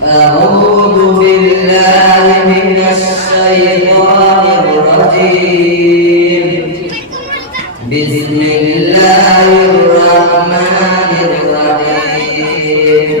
أعوذ بالله من الشيطان الرجيم بسم الله الرحمن الرحيم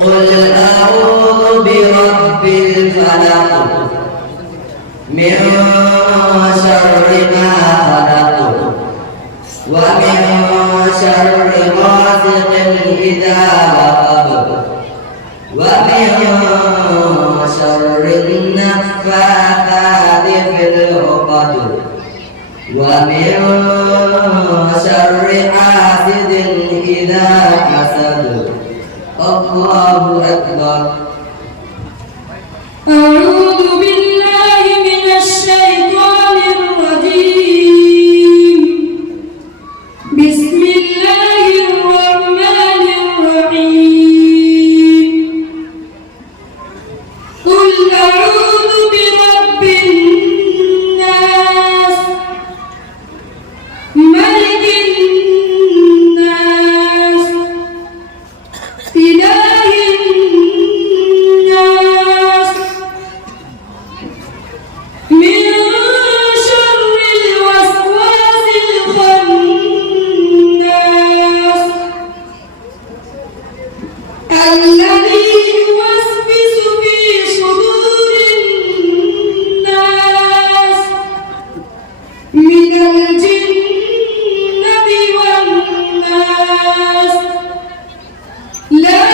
قل أعوذ برب الفلق من شر ما خلق ومن شر غاسق إذا وقب ومن شر النفاثات في العقد ومن شر حاسد إذا حسد الله أكبر. أعوذ بالله من الشيطان الرجيم بسم الله الرحمن الرحيم قل أعوذ برب الناس ملك الناس إله الناس من شر الوسواس الخناس الذي يوسوس في صدور الناس من الجنة والناس. لا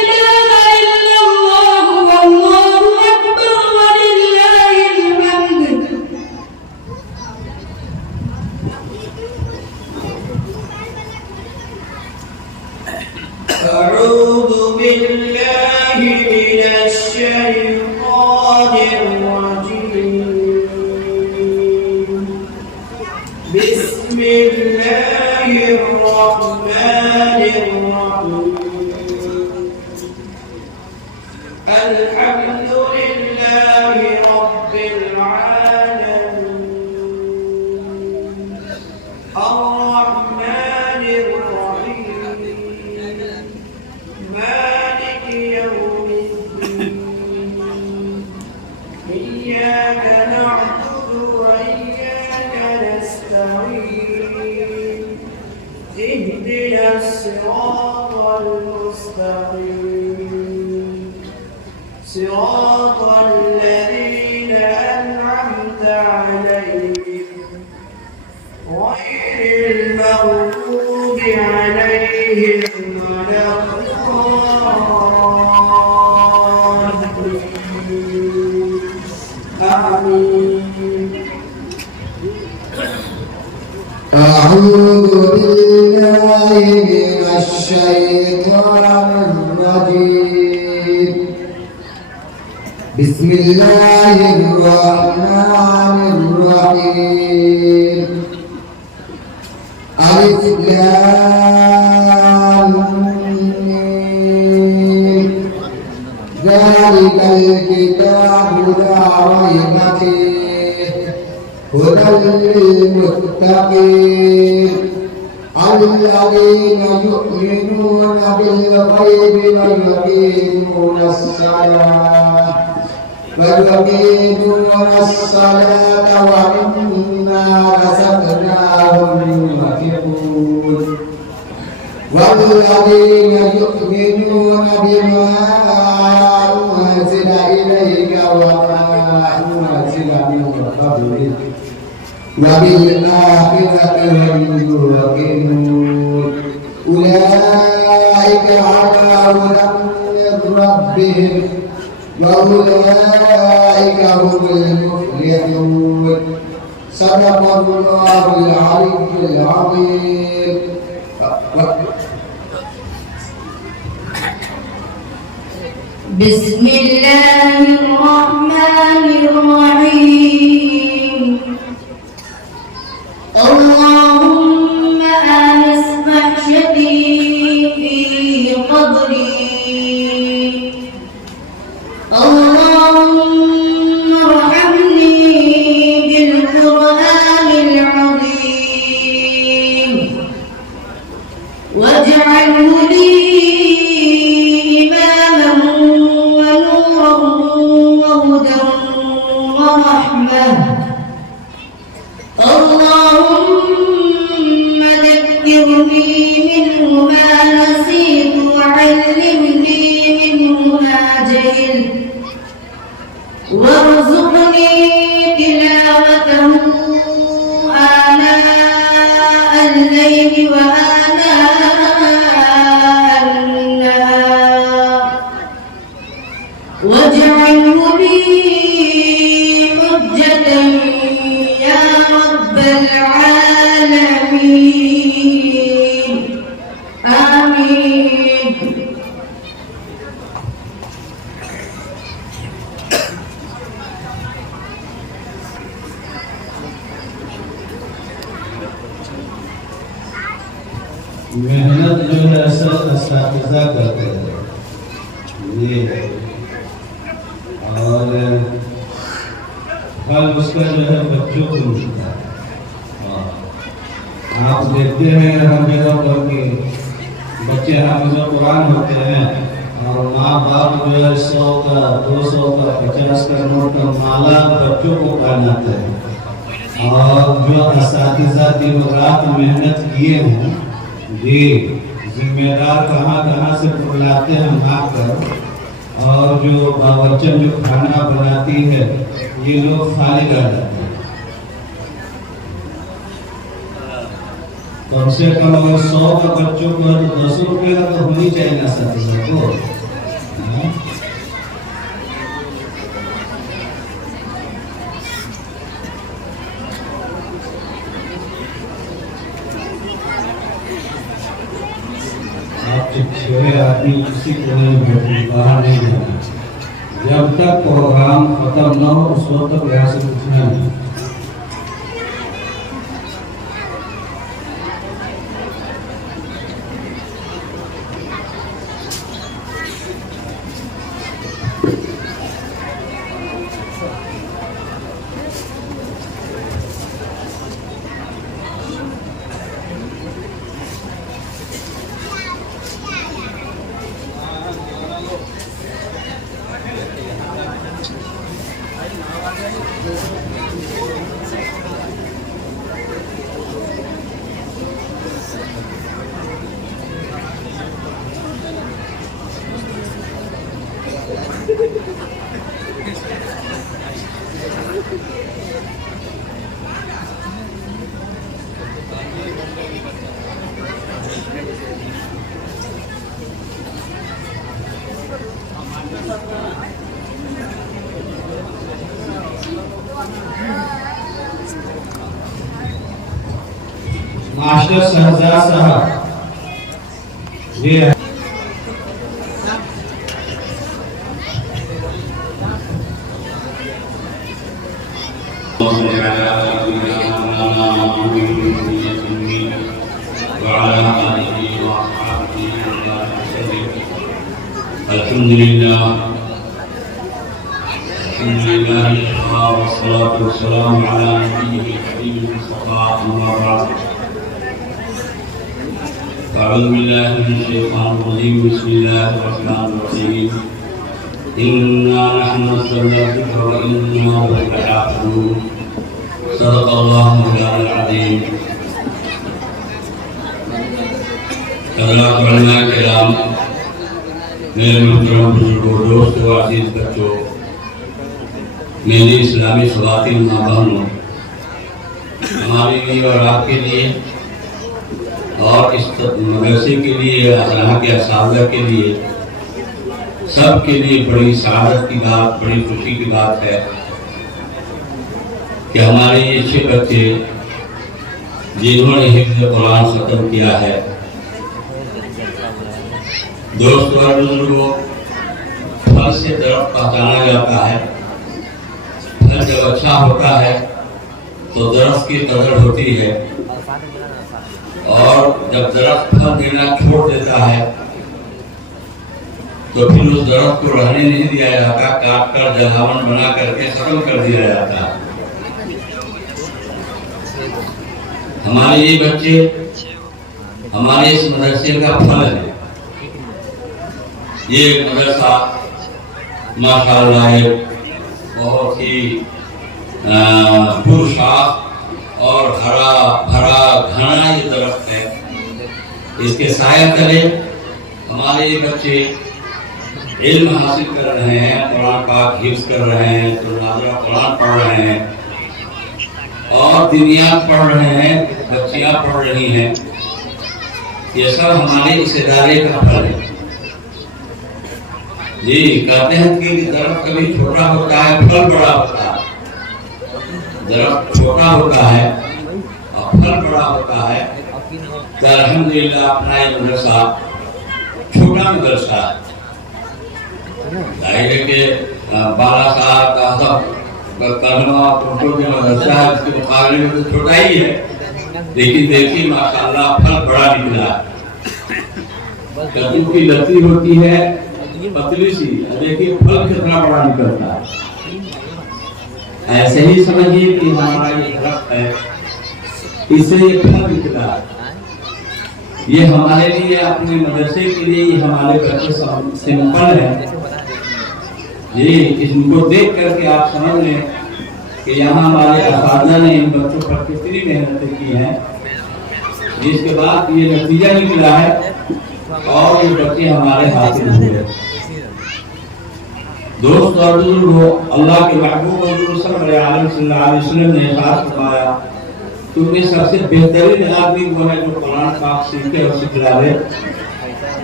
إله إلا الله والله أكبر ولله الحمد. أعوذ بالله من الشيطان الرجيم بسم الله الرحمن الرحيم الحمد لله رب العالمين الرحمن الرحيم مالك يوم الدين إياك نعبد وإياك نستعين اهدنا الصراط المستقيم صراط الذين أنعمت عليهم غير المغضوب عليهم ولا الضالين آمين. أعوذ بالله من الشيطان الرجيم بسم الله الرحمن الرحيم ألف لام ميم ذلك الكتاب لا ريب فيه هدى للمتقين الذين يؤمنون بالغيب ويقيمون الصلاة ومما رزقناهم ينفقون والذين يؤمنون بما أنزل إليك وما أنزل من قبلك وبالآخرة هم يوقنون أولئك على هدى من ربهم وأولئك هم المفلحون صدق الله العلي العظيم. بسم الله الرحمن الرحيم. اللهم آنس وحشتي في قبري، اللهم ارحمني بالقرآن العظيم واجعله لي إماما ونورا وهدى ورحمة. اللهم ذكرني منه ما نسيت وعلمني منه ما جهلت وارزقني تلاوته آناء الليل وآناء النهار واجعله لي حجة يا رب العالمين. آمين. محنت جو ہے اصل اساتذہ کرتے ہیں یہ، اور پھل اس کا جو ہے بچوں کو ملتا ہے. آپ دیکھتے ہیں ہر جگہ پر کہ بچے حافظ قرآن ہوتے ہیں اور ماں باپ جو ہے 100 کا 200 کا 50 کا نوٹ کا مالا بچوں کو پہناتے ہیں. اور جو اساتذہ دن رات محنت کیے ہیں یہ ذمہ دار کہاں کہاں سے بلاتے ہیں آ کر، اور جو باورچن جو کھانا بناتی ہے یہ لوگ خالی کر جاتے ہیں. کم سے کم اگر 100 کا بچوں کو 10 روپے کا تو ہونی چاہیے نا اساتذہ کو. چھوڑے آدمی کسی کو نہیں بیٹھے، باہر نہیں جانا جب تک پروگرام ختم نہ ہو اس وقت تک یہاں سے اٹھنا نہیں. ماسٹر شہزاد صاحب یہ ہے. الحمد لله والصلاة والسلام على نبيه الكريم المصطفى أما بعد. أعوذ بالله من الشيطان الرجيم. بسم الله الرحمن الرحيم. إنا نحن نزلنا الذكر وإنا له لحافظون. صدق الله مولانا العظيم. حضرات علماء کرام، میرے محترم بزرگوں، دوستوں، عزیز بچوں، میری اسلامی خواتین ماں بہنوں، ہمارے لیے اور آپ کے لیے اور اس مدرسے کے لیے، یہاں کے اساتذہ کے لیے، سب کے لیے بڑی سعادت کی بات، بڑی خوشی کی بات ہے کہ ہمارے یہ 6 بچے جنہوں نے حفظ قرآن ختم کیا ہے. دوستو اور بزرگوں، پھل سے درخت پہچانا جاتا ہے. پھل جب اچھا ہوتا ہے تو درخت کی قدر ہوتی ہے، اور جب درخت پھل دینا چھوڑ دیتا ہے تو پھر اس درخت کو رہنے نہیں دیا جاتا، کاٹ کر جلاون بنا کر کے ختم کر دیا جاتا. ہمارے یہ بچے ہمارے اس مدرسے کا پھل ہے. یہ مدرسہ ماشاءاللہ ایک بہت ہی پرشاخ اور ہرا بھرا گھنا یہ درخت ہے. اس کے سایہ تلے ہمارے یہ بچے علم حاصل کر رہے ہیں، قرآن پاک حفظ کر رہے ہیں، تو ناظرہ قرآن پڑھ رہے ہیں اور دینیات پڑھ رہے ہیں، بچیاں پڑھ رہی ہیں. یہ سب ہمارے اس ادارے کا پھل ہے. جی کہتے ہیں کہ درخت کبھی چھوٹا ہوتا ہے، پھل بڑا ہوتا ہے. درخت چھوٹا ہوتا ہے اور پھل بڑا ہوتا ہے. تو الحمدللہ اپنا یہ مدرسہ چھوٹا مدرسہ ہے. ظاہر ہے کہ 12 سال کا کلمہ اردو کے مدرسہ ہے، اس کے مقابلے میں تو چھوٹا ہی ہے، لیکن دیکھیے ماشاءاللہ پھل بڑا نکلا. کدو کی لتی ہوتی ہے پتلی سی، دیکھیے پھل کتنا بڑا نکلتا ہے. ایسے ہی سمجھیے کہ ہمارا یہ درخت ہے، اس سے یہ پھل نکلا. یہ ہمارے لیے، اپنے مدرسے کے لیے، یہ ہمارے بچے سمپل ہے. ان کو دیکھ کر کے آپ سمجھ لیں کہ یہاں ہمارے اساتذہ نے ان بچوں پر کتنی محنتیں کی ہیں، جس کے بعد یہ نتیجہ نکلا ہے اور یہ بچے ہمارے حاصل ہوئے. دوست اور بزرگوں، اللہ کے محبوب حضور صلی اللہ علیہ وسلم نے ارشاد فرمایا، تم میں سب سے بہترین آدمی وہ ہے جو قرآن پاک سیکھے اور سکھلائے،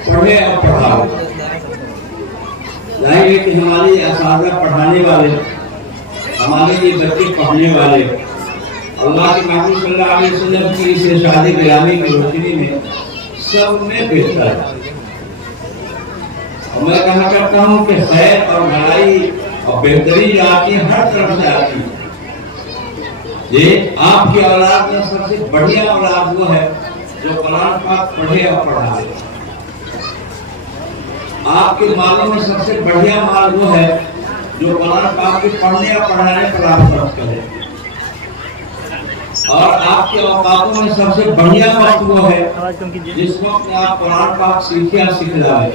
پڑھے اور پڑھائے. ظاہر ہے کہ ہمارے اساتذہ پڑھانے والے، ہمارے یہ بچے پڑھنے والے، اللہ کے محبوب صلی اللہ علیہ وسلم کی اس ارشاد گرامی کی روشنی میں سب میں بہتر ہے. اور میں کہا کرتا ہوں کہ خیر اور بھلائی اور بہتری جو آتی ہے ہر طرف سے آتی ہے. یہ آپ کی اولاد میں سب سے بڑھیا اولاد وہ ہے جو قرآن پاک پڑھے اور پڑھائے. آپ کے مالوں میں سب سے بڑھیا مال وہ ہے جو قرآن پاک کے پڑھنے اور پڑھانے پر آپ خرچ کرے. اور آپ کے اوقاتوں میں سب سے بڑھیا وقت وہ ہے جس وقت میں آپ قرآن پاک سیکھیں اور سکھلائیں.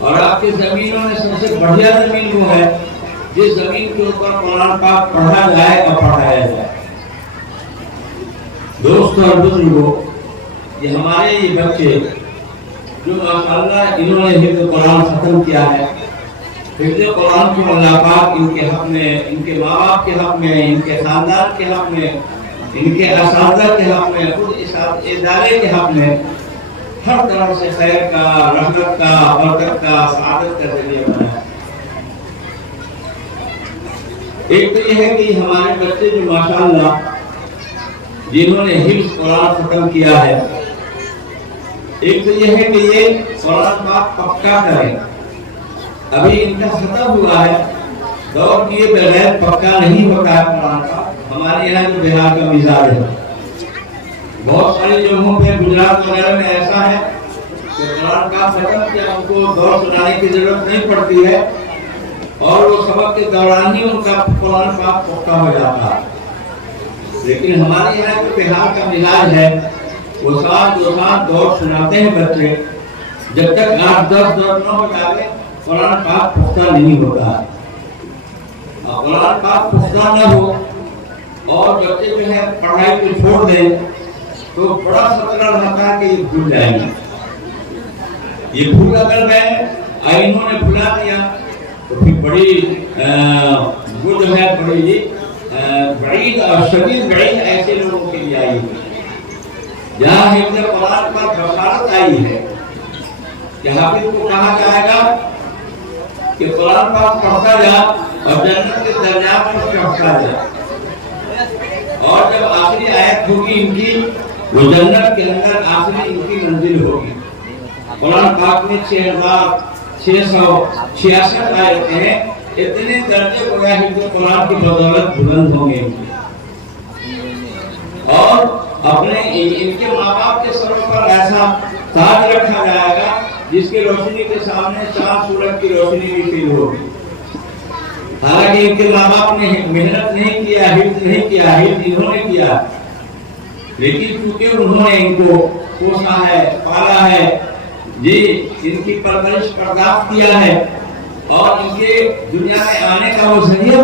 اور آپ کی زمینوں میں سب سے بڑھیا زمین وہ ہے جس زمین کے اوپر قرآن پاک پڑھا جائے اور پڑھایا جائے. دوستو اور بزرگوں، یہ ہمارے یہ بچے جو ماشاءاللہ انہوں نے حفظ قرآن ختم کیا ہے، حفظ قرآن کو اللہ پاک ان کے حق میں، ان کے ماں باپ کے حق میں، ان کے خاندان کے حق میں، ان کے اساتذہ کے حق میں، خود ادارے کے حق میں ہر طرح سے خیر کا، رحمت کا، برکت کا، سعادت کا ذریعہ بنا ہے. ایک تو یہ ہے کہ ہمارے بچے جو ماشاءاللہ جنہوں نے حفظ قرآن ختم کیا ہے، ایک تو یہ ہے کہ یہ قرآن پاک پکا کریں. ابھی ان کا ختم ہوا ہے، دور کیے بغیر پکا نہیں ہوتا ہے قرآن پاک. ہمارے یہاں جو بہار کا مزاج ہے، بہت ساری جگہوں پہ گجرات وغیرہ میں ایسا ہے کہ قرآن پاک ختم کیا، ان کو دور سنانے کی ضرورت نہیں پڑتی ہے اور وہ سبق کے دوران ہی ان کا قرآن پاک پکا ہو جاتا ہے. لیکن ہمارے یہاں جو بہار کا مزاج ہے، وہ ساتھ دور سناتے ہیں بچے، جب تک 8-10 دور نہ ہو جائے قرآن پاک پختہ نہیں ہوتا ہے. قرآن پاک پختہ نہ ہو اور بچے جو ہے پڑھائی کو چھوڑ دیں تو بڑا خطرہ رہتا ہے کہ یہ بھول جائیں گے. یہ بھول اگر گئے، انہوں نے بھلا دیا تو پھر بڑی جو ہے بڑی بعید اور شدید بعید ایسے لوگوں کے لیے آئی ہے جہاں حفظ قرآن پر بشارت آئی ہے کہ حافظ کو کہا جائے گا کہ قرآن پاک پڑھتا جا اور جنت کے درجات پر چڑھتا جا، اور جب آخری آیت ہوگی ان کی، وہ جنت کے اندر آخری ان کی منزل ہوگی۔ قرآن پاک میں 6666 آیتیں ہیں، اتنے درجے گویا حفظ قرآن کی بدولت بلند ہوں گے، اور اپنے ان کے ماں باپ کے سروں پر ایسا تاج رکھا جائے گا جس کی روشنی کے سامنے چاند سورج کی روشنی بھی فیل ہوگی۔ حالانکہ ان کے ماں باپ نے محنت نہیں کیا، حفظ نہیں کیا، حفظ انہوں نے کیا، لیکن کیونکہ انہوں نے ان کو پوسا ہے، پالا ہے، جی ان کی پرورش برداشت کیا ہے، اور ان کے دنیا میں آنے کا وہ ذریعہ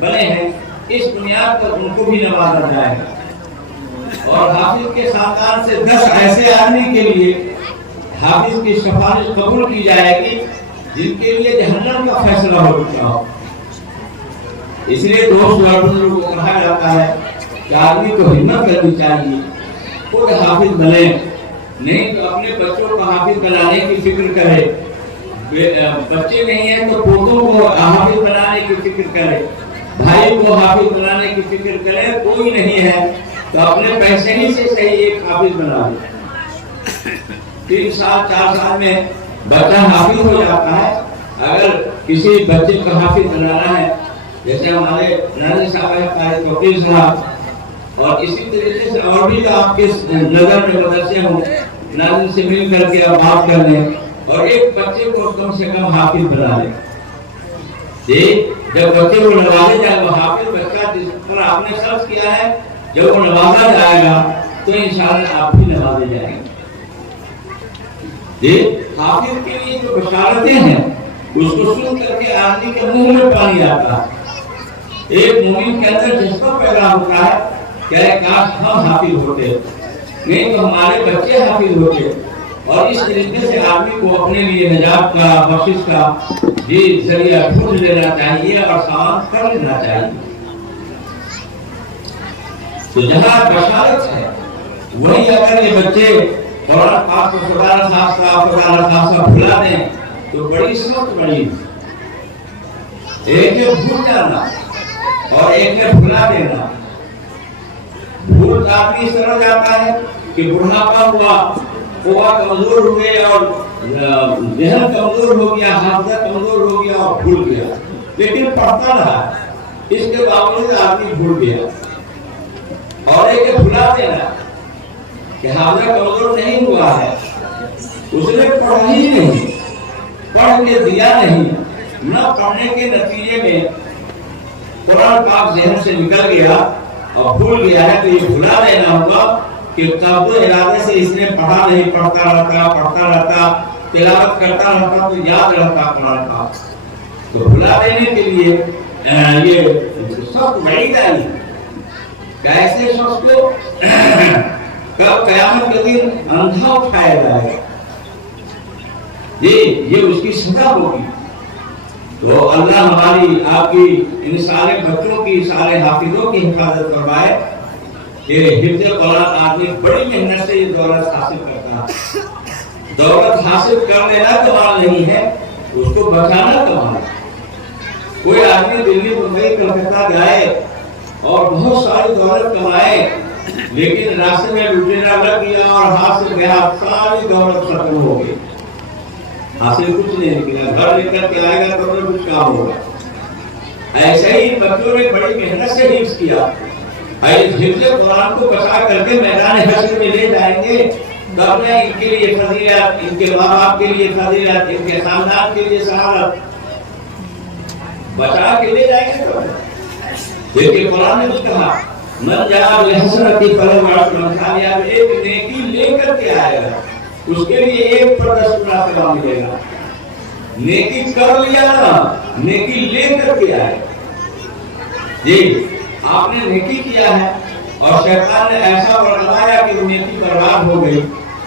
بنے ہیں، اس بنیاد پر ان کو بھی نوازا جائے گا۔ اور حافظ کے خاندان سے 10 ایسے آدمی کے لیے حافظ کی سفارش قبول کی جائے گی جن کے لیے جہنم کا فیصلہ ہو چکا ہو۔ اس لیے دوست بزرگوں کو کہا جاتا ہے کہ آدمی کو ہمت کرنی چاہیے، خود حافظ بنے، نہیں تو اپنے بچوں کو حافظ بنانے کی فکر کرے، بچے نہیں ہیں تو پوتوں کو حافظ بنانے کی فکر کرے، بھائی کو حافظ بنانے کی فکر کرے، کوئی نہیں ہے تو اپنے پیسے ہی سے صحیح ایک حافظ بنا لے۔ 3 سال 4 سال میں بچہ حافظ ہو جاتا ہے۔ اگر کسی بچے کو حافظ بنانا ہے، جیسے ہمارے ناظرین صاحب قائد توقیر صاحب، اور اسی طریقے سے اور بھی آپ کے نظر میں مدرسے ہوں، ناظرین سے مل کر کے آپ بات کر لیں اور ایک بچے کو کم سے کم حافظ بنا لیں۔ جب بچے کو نوازے جائے، وہ حافظ بچہ جس پر آپ نے خرچ کیا ہے، جب وہ نوازا جائے گا تو انشاءاللہ آپ بھی نوازے جائیں گے۔ حافظ کے لیے جو بشارتیں ہیں اس کو سن کر کے آدمی کے منہ میں پانی آتا ہے۔ ایک مومن کے اندر جذبہ پیدا ہوتا ہے کہ کاش ہم حافظ ہوتے، نہیں تو ہمارے بچے حافظ ہوتے، اور اس طریقے سے آدمی کو اپنے لیے نجات کا، بخشش کا ذریعہ ڈھونڈ لینا چاہیے اور سامان کر لینا چاہیے۔ تو جہاں بشارت ہے وہی اگر یہ بچے قرآن پاک کو خدا نخواستہ بھلا دیں تو بڑی سخت بڑی، ایک ہے بھول جانا اور ایک ہے بھلا دینا۔ بھول آدمی اس طرح جاتا ہے کہ بڑھاپا ہوا، قوا کمزور ہوئے اور ذہن کمزور ہو گیا، حافظہ کمزور ہو گیا اور بھول گیا، لیکن پڑھتا رہا، اس کے باوجود آدمی بھول گیا۔ اور ایک بھلا دینا کہ حافظہ کمزور نہیں ہوا ہے، اس نے پڑھا ہی نہیں، پڑھ کے دیا نہیں، نہ پڑھنے کے نتیجے میں قرآن پاک ذہن سے نکل گیا اور بھول گیا ہے، تو یہ بھلا دینا ہوگا کہ قصد و ارادے سے اس نے پڑھا نہیں، پڑھتا رہتا، تلاوت کرتا رہتا تو یاد رہتا قرآن پاک۔ تو بھلا دینے کے لیے یہ سخت وعید آئی کہ ایسے شخص کو کب قیامت کے دن اندھا اٹھایا جائے گا، یہ اس کی سزا ہوگی۔ تو اللہ ہماری آپ کی ان سارے بچوں کی، سارے حافظوں کی حفاظت فرمائے کہ حفظ قرآن آدمی بڑی محنت سے یہ دولت حاصل کرتا ہے۔ دولت حاصل کر لینا کمال نہیں ہے، اس کو بچانا کمال ہے۔ کوئی آدمی دلی، ممبئی، کلکتہ جائے اور بہت ساری دولت کمائے، لیکن راستے میں لٹیرا لگ گیا اور ہاتھ سے گیا، ساری دولت ختم ہو گئی، حاصل کچھ نہیں نکلا، گھر لے کر کے آئے گا تو کچھ کام ہوگا۔ ایسے ہی بچوں نے بڑی محنت سے حفظ کیا، حفظ قرآن کو بچا کر کے میدان حشر میں لے جائیں گے، تب نہ ان کے لیے فضیلت، ان کے ماں باپ کے لیے فضیلت، ان کے خاندان کے لیے سعادت، بچا کے لے جائیں گے۔ دیکھیں قرآن نے بھی کہا من جاء بالحسنۃ فلہ عشر امثالها، ایک نیکی لے کر کے آئے گا اس کے لیے 1 پر 10 گنا ثواب ملے گا۔ نیکی کر لیا نا، نیکی لے کر کے آئے، جی آپ نے نیکی کیا ہے اور شیطان نے ایسا برگلایا کہ وہ نیکی برباد ہو گئی،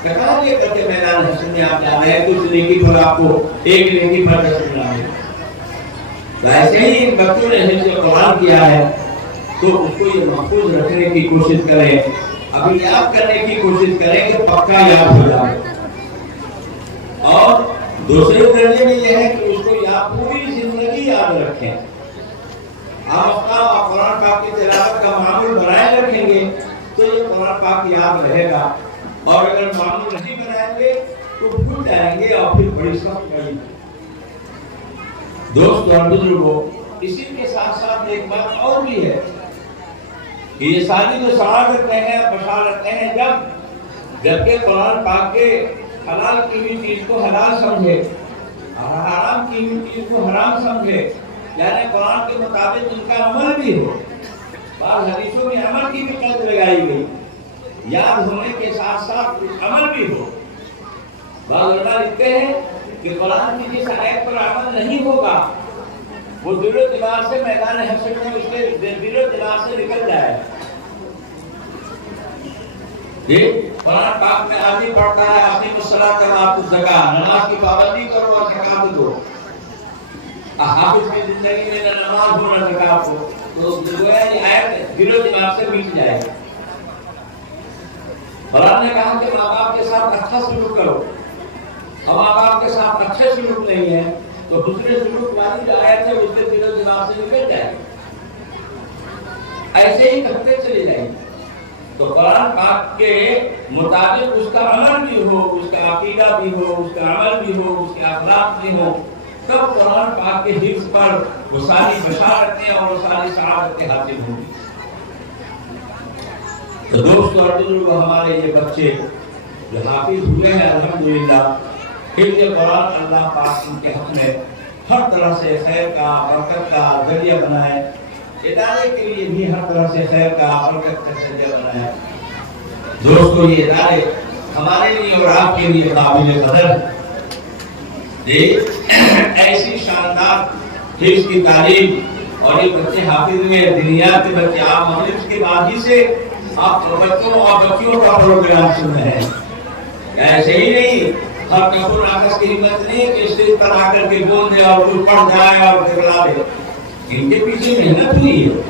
کہاں لے کر کے میدان حشر میں آپ جا رہے ہیں کہ اس نیکی پر آپ کو 1 نیکی پر 10 گنا ملے۔ ایسے ہی ان بچوں نے حفظ قرآن کیا ہے تو اس کو یہ محفوظ رکھنے کی کوشش کریں۔ ابھی یاد کرنے کی کوشش کریں کہ پکا یاد ہو جائے. اور دوسرے درجے میں یہ ہے کہ اس کو یاد پوری زندگی یاد رکھیں. آپ قرآن پاک کی تلاوت کا معمول بنائے رکھیں گے تو یہ قرآن پاک یاد رہے گا. اور اگر معمول نہیں بنائیں گے تو بھول جائیں گے اور پھر بڑی سخت پڑی. دوست اور بزرگوں، اسی کے ساتھ ساتھ ایک بات اور بھی ہے کہ یہ ساری جو سعادتیں ہیں بشارتیں ہیں جبکہ قرآن پاک کے حلال کی ہوئی چیز کو حلال سمجھے اور حرام کی ہوئی چیز کو حرام سمجھے، یعنی قرآن کے مطابق ان کا عمل بھی ہو. بعض حدیثوں میں عمل کی بھی قید لگائی گئی، یاد ہونے کے ساتھ ساتھ عمل بھی ہو. بعض علماء لکھتے ہیں کہ قرآن کی جس آیت پر عمل نہیں ہوگا وہ دل و دماغ سے میدان حشر میں اس کے دل و دماغ سے نکل جائے. قرآن پاک میں آدمی پڑھتا ہے اقیموا الصلاۃ وآتوا الزکاۃ، نماز کی پابندی کرو اور زکات دو. حافظ کی زندگی میں نہ نماز ہو نہ زکات ہو تو گویا یہ آیت دل و دماغ سے مٹ جائے. قرآن نے کہا کہ ماں باپ کے ساتھ اچھا سلوک کرو، اور ماں باپ کے ساتھ اچھے سلوک نہیں ہے تو دوسرے سلوک والی جو آیت ہے اس کے دل و دماغ سے نکل جائے. ایسے ہی کرتے چلے جائیں. تو قرآن پاک کے مطابق اس کا عمل بھی ہو، اس کا عقیدہ بھی ہو، اس کا عمل بھی ہو، اس کے اخلاق بھی ہو، تب قرآن پاک کے حفظ پر وہ ساری بشارتیں اور وہ ساری سعادتیں حاصل ہوں گی. تو دوستو اور بزرگو، ہمارے یہ بچے جو حافظ ہوئے ہیں الحمدللہ، حفظ قرآن اللہ پاک ان کے حق میں ہر طرح سے خیر کا برکت کا ذریعہ بنائے. ادارے کے لیے بھی ہر طرح سے خیر کا برکت کا ذریعہ بنائے. دوستو، یہ ادارے ہمارے لیے اور آپ کے لیے قابل قدر ایسی شاندار حفظ کی تعلیم. اور یہ بچے حافظ میں دنیا کے بچے آپ مغرب کے بعد ہی سے آپ بچوں اور بچیوں کا پروگرام سن رہے ہیں. ایسے ہی نہیں ہر کپور آکس کی ہمت نہیں کہ اسٹیج پر آ کر کے بول دے اور کوئی پڑھ جائے اور دکھلا دے. ان کے پیچھے محنت ہوئی ہے.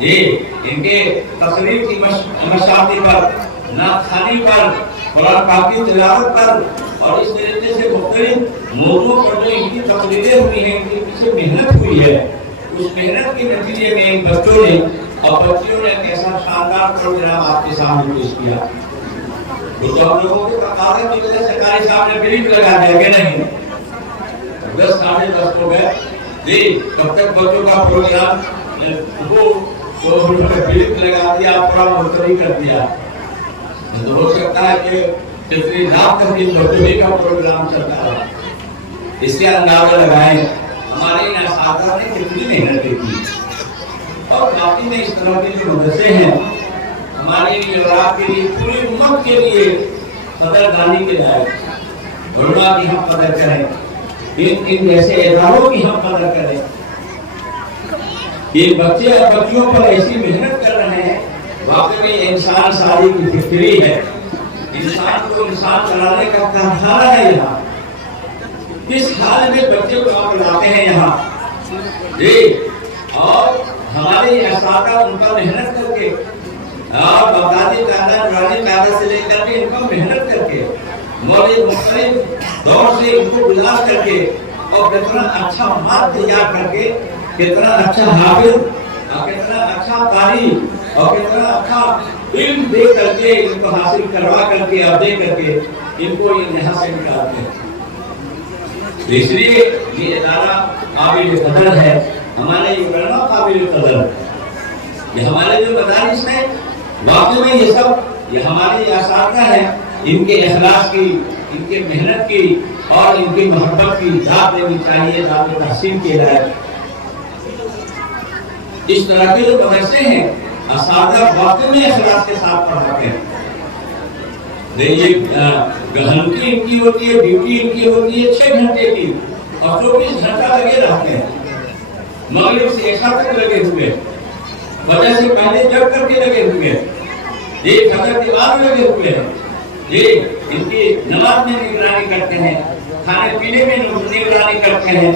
یہ ان کے تقریر کی مشاہدے پر، نعت خوانی پر، قرآن پاک کی تلاوت پر اور اس طریقے سے مختلف موضوع پر جو ان کی تقریریں ہوئی ہیں، ان کے پیچھے محنت ہوئی ہے. اس محنت کے نتیجے میں ان بچوں نے اور بچیوں نے ایسا شاندار پروگرام آپ کے سامنے پیش کیا. تو ہم لوگوں کے تقاضے کی وجہ سے قاری صاحب نے بریک لگا دیا کہ نہیں 10 ساڑھے 10 ہو گئے جی، کب تک بچوں کا پروگرام وہ بریک لگا دیا، پورا ملتوی کر دیا. تو ہو سکتا ہے کہ کتنی رات تک ان بچوں کا پروگرام چلتا رہا. اس کے اندازہ لگائیں ہمارے ان اساتذہ نے کتنی محنت کی. اور باقی میں اس طرح کے جو مدرسے ہیں ہمارے لیے اور آپ کے لیے، پوری امت کے لیے قدردانی کے لائق. علماء کی ہم قدر کریں، ان جیسے اداروں کی ہم قدر کریں. یہ بچے اور بچیوں پر ایسی محنت کر رہے ہیں، واقعی میں انسان ساری کی فکری ہے. انسان کو انسان چلانے کا کارخانہ ہے. یہاں کس حال میں بچے کو آپ لاتے ہیں یہاں جی. اور ہمارے یہ اساتذہ ان کا محنت کر کے اور بغدادی قاعدہ نورانی قاعدہ سے لے کر کے ان کو محنت کر کے مولوی مختلف دور سے ان کو گزار کر کے اور کتنا اچھا ماد تیار کر کے، کتنا اچھا حافظ اور کتنا اچھا قاری اور کتنا اچھا علم دے کر کے ان کو حاصل کروا کر کے اور دے کر کے ان کو یہاں سے نکالتے ہیں. اس لیے یہ ادارہ قابل قدر ہے. ہمارے یہ علماء قابل قدر ہے. یہ ہمارے جو مدارس ہیں واقعی میں یہ سب یہ ہمارے یہ اساتذہ ہیں. ان کے اخلاص کی، ان کے محنت کی اور ان کی محبت کی داد دینی چاہیے، داد تحسین کے لائق. اس طرح کے جو مدرسے ہیں اساتذہ واقعی میں اخلاص کے ساتھ پڑھاتے ہیں. دیکھیے گہنتی ان کی ہوتی ہے، ڈیوٹی ان کی ہوتی ہے 6 گھنٹے کی اور 24 گھنٹہ لگے رہتے ہیں. مغرب سے عشاء تک لگے ہوئے، وجہ سے پہلے جگ کر کے لگے ہوئے، یہ فجر کے بعد لگے ہوئے ہیں. یہ ان کی نماز میں نگرانی کرتے ہیں، کھانے پینے میں نگرانی کرتے ہیں،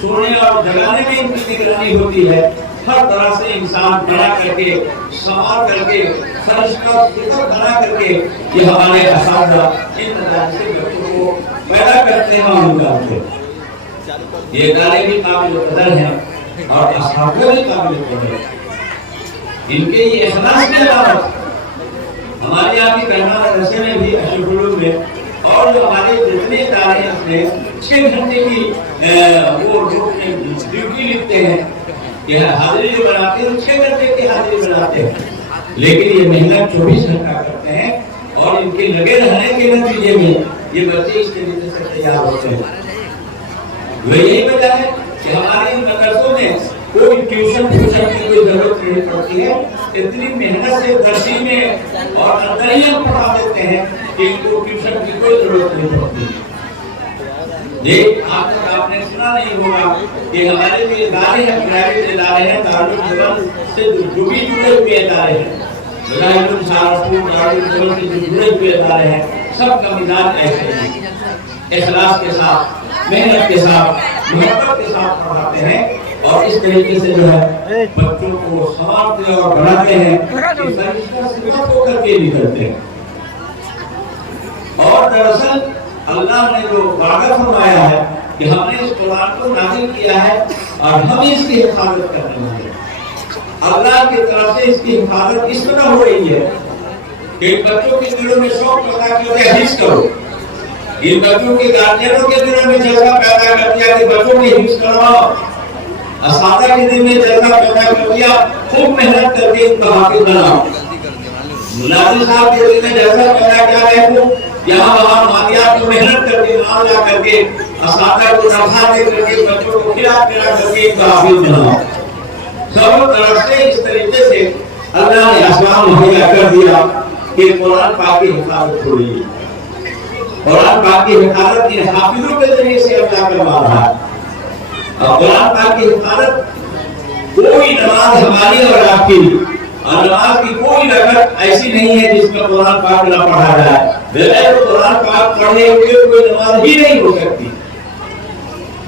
سونے اور جگانے میں ان کی نگرانی ہوتی ہے. ہر طرح سے انسان بنا کر کے سنوار کر کے فرشتہ فکر بنا کر کے یہ ہمارے اساتذہ ان مدارس سے بچوں کو پیدا کرتے ہیں اور نکالتے ہیں. یہ ادارے بھی قابل قدر ہیں اور اساتذہ بھی قابل قدر ہیں. ان کے یہ اخلاص کی علامت ہمارے یہاں بھی کہنا رسے میں بھی اشرف العلوم میں اور جو ہمارے جتنے ادارے ہیں اس میں 6 گھنٹے کی وہ ڈیوٹی لکھتے ہیں کہ حاضری جو بناتے ہیں 6 گھنٹے کی حاضری بناتے ہیں لیکن یہ محنت 24 گھنٹہ کرتے ہیں اور ان کے لگے رہنے کے نتیجے میں یہ بچے اس طریقے سے تیار ہوتے ہیں. وہ یہی وجہ ہے کہ ہمارے ان مدرسوں میں کوئی ٹیوشن کی کوئی ضرورت نہیں پڑتی ہے. اتنی محنت سے درسی میں اور اندریاں پڑھا دیتے ہیں کہ ان کو ٹیوشن کی کوئی ضرورت نہیں پڑتی. آج تک آپ نے سنا نہیں ہوگا کہ ہمارے جو ادارے ہیں پرائیویٹ ادارے ہیں دارالعلوم سے جو بھی جڑے ہوئے ادارے ہیں دارالعلوم سہارنپور دارالعلوم سے جو جڑے ہوئے ادارے ہیں سب کا مزاج ایسے ہیں. اخلاص کے ساتھ محنت کے ساتھ محبت کے ساتھ پڑھاتے ہیں اور اس طریقے سے جو ہے بچوں کو سنوارتے اور بناتے ہیں کہ فرشتہ صفات ہو کر کے نکلتے ہیں. اور دراصل اللہ نے جو وعدہ فرمایا ہے کہ ہم نے اس قرآن کو نازل کیا ہے اور ہم اس کی حفاظت کرنے والے ہیں. اللہ کی طرف سے اس کی حفاظت اس طرح ہو رہی ہے کہ بچوں کے دلوں میں شوق پیدا کیا حفظ کرو. ان بچوں کے گارجینوں کے دلوں میں جذبہ پیدا کر دیا کہ بچوں کی حفظ کرواؤ. اساتذہ کے دل میں جذبہ پیدا کر دیا خوب محنت کر کے ان کو حافظ بناؤ. ملازم صاحب کے دل میں جذبہ پیدا کیا ہے وہ یہاں وہاں مادیات کو محنت کر کے مان لا کر کے اساتذہ کو نفع دے کر کے بچوں کو کھلا پلا کر کے ان کو حافظ بناؤ. سب طرف سے اس طریقے سے اللہ نے اسباب مہیا کر دیا کہ قرآن پاک کی حفاظت ہو رہی ہے. قرآن پاک کی حفاظت ان حافظوں کے ذریعے سے اللہ کروا رہا ہے. اور قرآن پاک کی حفاظت کوئی نماز ہماری اور آپ کی اور نماز کی کوئی رکعت ایسی نہیں ہے جس میں قرآن پاک نہ پڑھا جائے. بغیر قرآن پاک پڑھے ہوئے کوئی نماز ہی نہیں ہو سکتی.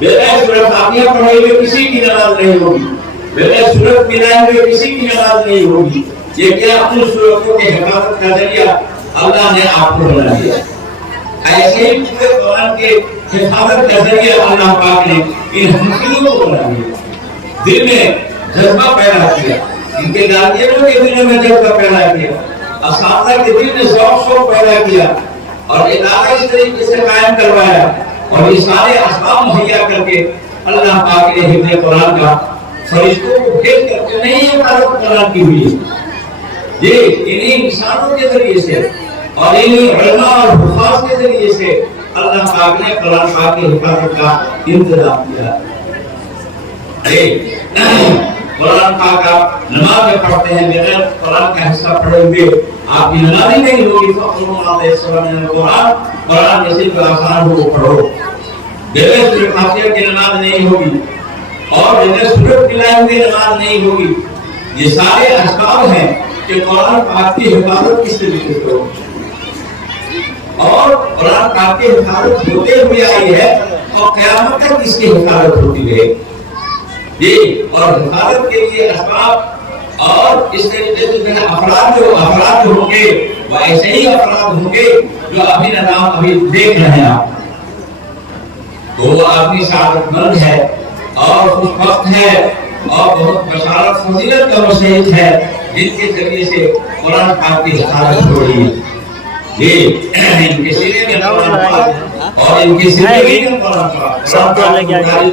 بغیر سورۃ فاتحہ پڑھے ہوئے کسی کی نماز نہیں ہوگی. بغیر سورت ملائے ہوئے کسی کی نماز نہیں ہوگی. یہ کیا ان سورتوں کی حفاظت کا ذریعہ اللہ نے آپ کو بنا دیا. ایسے ہی پورے قرآن کے حفاظت کا ذریعہ اللہ پاک نے ان حافظوں کو بنا دیا. دل میں جذبہ پیدا کیا, ان کے گارجینوں کے دل میں جذبہ پیدا کیا, اساتذہ کے دل میں شوق پیدا کیا اور ادارہ اس طریقے سے قائم کروایا اور یہ سارے اسباب مہیا کر کے اللہ پاک نے حفظ قرآن کا فرشتوں کو بھیج کر کے نہیں یہ تعلق قرآن کی ہوئی ہے. یہ انہی انسانوں کے ذریعے سے اور انہی علماء اور حفاظ کے ذریعے سے اللہ پاک نے قرآن پاک کی حفاظت کا انتظام کیا. قرآن پاک آپ نماز میں پڑھتے ہیں بغیر قرآن کا حصہ پڑھے ہوئے آپ کی نماز ہی نہیں ہوگی. قرآن جیسے جو آسان ہو وہ پڑھو. بغیر سورۃ فاتحہ کی نماز نہیں ہوگی اور بغیر سورت ملائے ہوئے نماز نہیں ہوگی. یہ سارے اسباب ہیں کہ قرآن پاک کی حفاظت کس طریقے سے ہو اور قرآن پاک کی حفاظت ہوتے ہوئے آئی ہے اور قیامت تک اس کی حفاظت ہوتی رہے. یہ اور حفاظت کے لیے اسباب اور اس طریقے سے جو ہے افراد جو ہوں گے وہ ایسے ہی افراد ہوں گے جو ابھی نام ابھی دیکھ رہے ہیں آپ. تو وہ آدمی سعادت مند ہے اور خوش بخت ہے اور بہت بشارت فضیلت کا مستحق ہے جن کے ذریعے سے قرآن پاک کی حفاظت ہو رہی ہے. یہ ان کے سینے میں قرآن پاک اور ان کے سینے میں قرآن پاک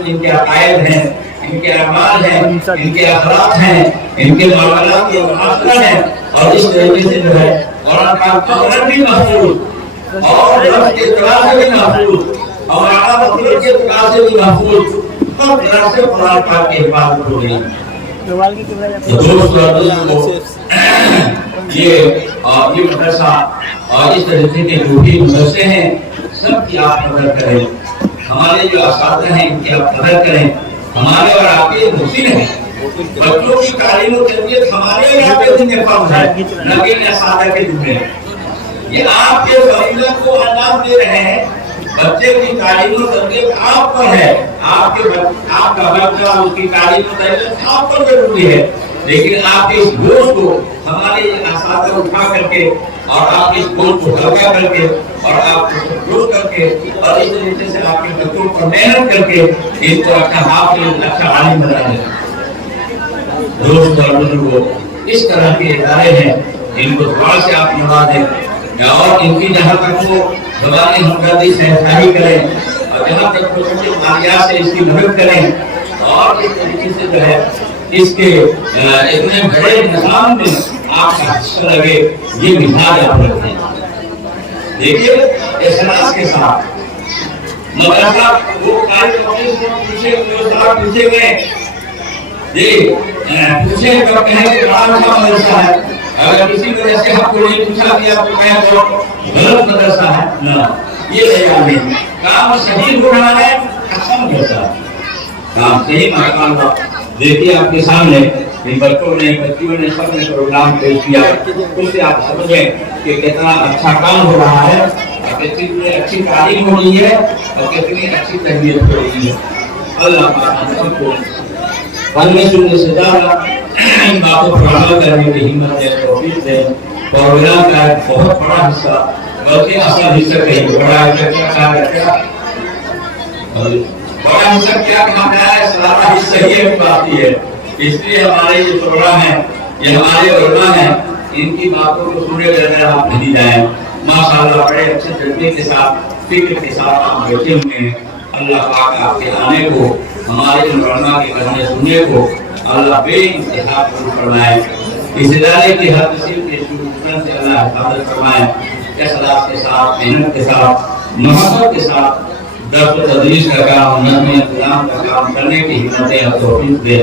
ان کے عقائد ہیں, ان کے اعمال ہیں, ان کے اخلاق ہیں, ان کے معاملات کے معاشرہ ہیں اور اس طریقے سے جو ہے قرآن پاک کا قرآن بھی محفوظ اور لفظ کے اعتبار سے بھی محفوظ اور اعلیٰ مطلب کے اعتبار سے بھی محفوظ سب طرح سے قرآن پاک کی حفاظت ہو رہی ہے. یہ مدرسہ اور اس طریقے کے جو بھی مدرسے ہیں سب کی آپ قدر کریں. ہمارے جو اساتذہ ہیں ان کی آپ قدر کریں. ہمارے اور آپ کے محسن ہیں. بچوں کی تعلیم و تربیت ہمارے یہاں پہ ذمہ فرض ہے نہ کہ اساتذہ کے ذمہ ہے. یہ آپ کے فضیلت کو انجام دے رہے ہیں بچے کی تعلیم و تربیت آپ پر ہے، آپ کا بچہ اس کی تعلیم و تربیت آپ پر ضروری ہے، لیکن آپ کے اس بوجھ کو ہمارے اساتذہ اٹھا کر کے اور آپ اس بوجھ کو ہلکا کر کے اور آپ کو درست کر کے اور اس طریقے سے آپ کے بچوں پر محنت کر کے ان کو اچھا حافظ اچھا عالم بنا دیں۔ دوست اور بزرگوں، اس طرح کے ادارے ہیں، ان کو تھوڑا سے آپ نوازیں اور ان کی جہاں تک وہ زبانی ہمدردی سے رہائی کریں اور جہاں تک وہ مالیات سے اس کی مدد کریں اور اس طریقے سے جو ہے اس کے اتنے بڑے نظام میں آپ کا حصہ لگے، یہ مثال آپ رکھتے ہیں۔ دیکھیے اخلاص کے ساتھ مدرسہ وہ پوچھے گئے پوچھے کب کہیں کہ کون سا مدرسہ ہے، اگر کسی وجہ سے آپ کو نہیں پوچھا گیا تو کہیں تو غلط مدرسہ ہے، نہ یہ نہیں، کام صحیح ہو رہا ہے، قسم کیسا کام صحیح مکان کا۔ دیکھیے آپ کے سامنے ان بچوں نے سب نے پروگرام پیش کیا، اس سے آپ سمجھیں کہ کتنا اچھا کام ہو رہا ہے اور کتنی اچھی تعلیم ہو رہی ہے اور کتنی اچھی تربیت ہو رہی ہے۔ اللہ پاک ہم سب کو پڑھنے سننے سے زیادہ ان باتوں پر عمل کرنے کی ہمت دے، توفیق دے۔ پروگرام کا ایک بہت بڑا حصہ بلکہ اصل حصہ کہیں بڑا حصہ کیا کہا ہے، سارا حصہ ہی ایک بات ہی ہے۔ اس لیے ہمارے جو پروگرام ہیں یہ ہمارے علماء ہیں، ان کی باتوں کو سنے بغیر آپ نہیں جائیں۔ ماشاءاللہ بڑے اچھے تربیے کے ساتھ فکر کے ساتھ آپ بیٹھے ہوئے ہیں۔ اللہ پاک آپ کے آنے کو، ہمارے علماء کے کہنے سننے کو اللہ بے انتہا قبول فرمائے۔ اس ادارے کی ہر قسم کے شروع سے اللہ حفاظت فرمائے۔ اخلاص کے ساتھ، محنت کے ساتھ، محبت کے ساتھ درس و تدریس کا کام، نظم انتظام کا کام کرنے کی ہمت اور توفیق دے۔